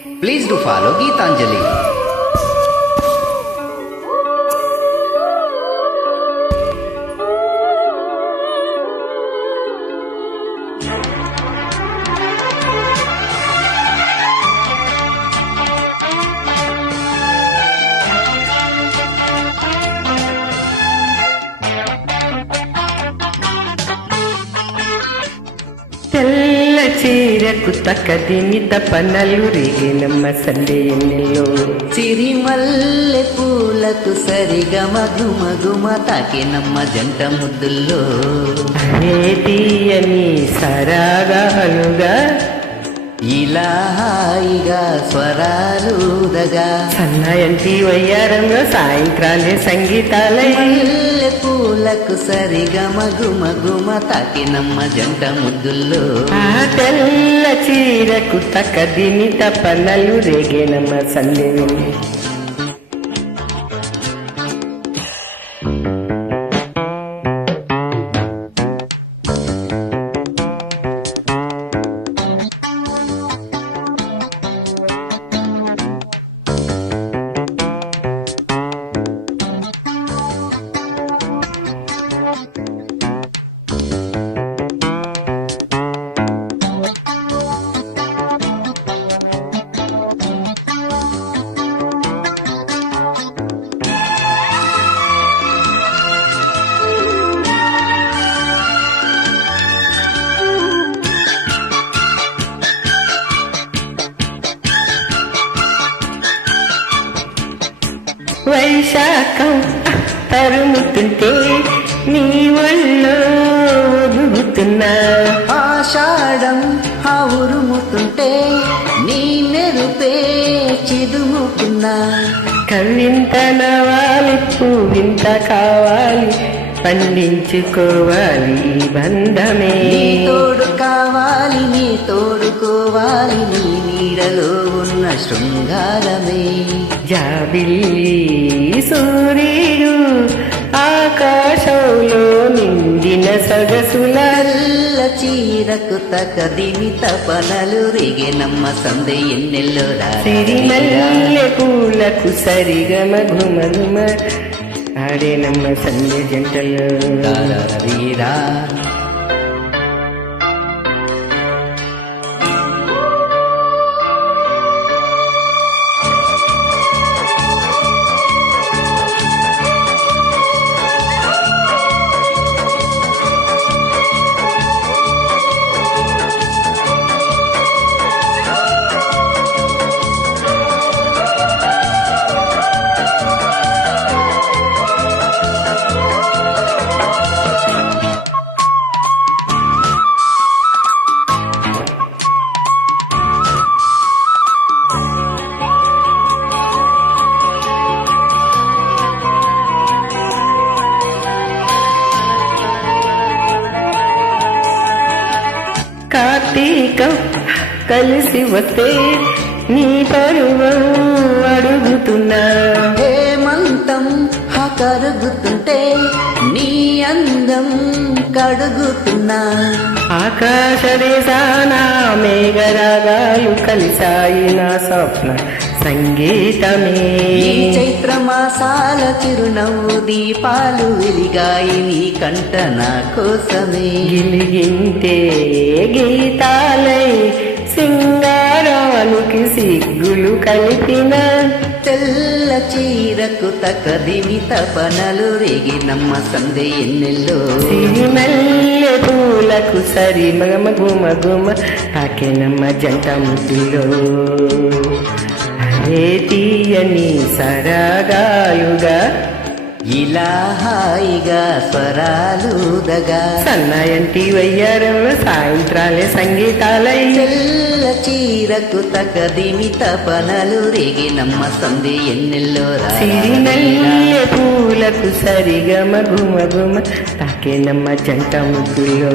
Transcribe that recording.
Please do follow Geetanjali. తెల్ల చీరకు తక్కదిమిత పనలు రేగినమ్మ సందేయన్నెల్లో సిరిమల్లె పూలకు సరిగా మగుమగుమ తాకినమ్మ జంట ముద్దుల్లో అరే తీయని సరాగాలుగా ఇలా హాయిగా స్వరాలుదగా సన్నాయంటి వయ్యారంలో సాయంత్రాలే సంగీతాలై మల్లె పూలకు సరిగా మగుమగుమ తాకినమ్మ జంట ముద్దుల్లో ఆ తెల్ల చీరకు తక్కదిమిత పనలు రేగినమ్మ సందేయన్ని వైశాఖం తరుముతుంటే నీ ఒళ్ళో ఒదుగుతున్నా ఆషాఢం ఉరుముతుంటే నీ మెరుపే చిదుముకున్నా కవింత నవాలి పువ్వింత కావాలి పండించుకోవాలి ఈ బంధమే నీ తోడు కావాలి నీ తోడుకోవాలి నీ నీడలో ఉన్న శృంగారమే జాబిల్లి సూర్యుడు ఆకాశంలో నిండిన సొగసుల తెల్ల చీరకు తకదిమిత పనలు రేగెనమ్మ సందే ఎన్నెల్లో సిరిమల్లె పూలకు సరిగమ ఘుమఘుమ ఆడేనమ్మ సంధ్య జంటలు రీరా కార్తీకం కలిసి వస్తే నీ పరువం అడుగుతున్నా హేమంతం కరుగుతుంటే నీ అందం కడుగుతున్నా ఆకాశ దేశాన మేఘరాగాలు కలిసాయి నా స్వప్న సంగీతమే ఈ చైత్ర మాసాల చిరునవ్వు దీపాలు వెలిగాయి నీ కంట నా కోసమే గిలిగింతే గీతాలై సింగారానికి సిగ్గులు కలిపిన తెల్ల చీరకు తకదిమిత పనలు రేగినమ్మ సందే ఎన్నెల్లో సిరిమల్లె పూలకు సరి మగమ గుమ గుమ తాకెనమ్మ జంట ముద్దులో అరే తీయని సరాగాలుగా ఇలా హాయిగా స్వరాలుదగా సన్నాయంటి వయ్యారంలో సాయంత్రాలే సంగీతాలై తెల్ల చీరకు తకదిమిత పనలు రేగినమ్మ సందే ఎన్నెల్లో సిరిమల్లె పూలకు సరిగమ గుమ గుమ తాకెనమ్మ జంట ముద్దులో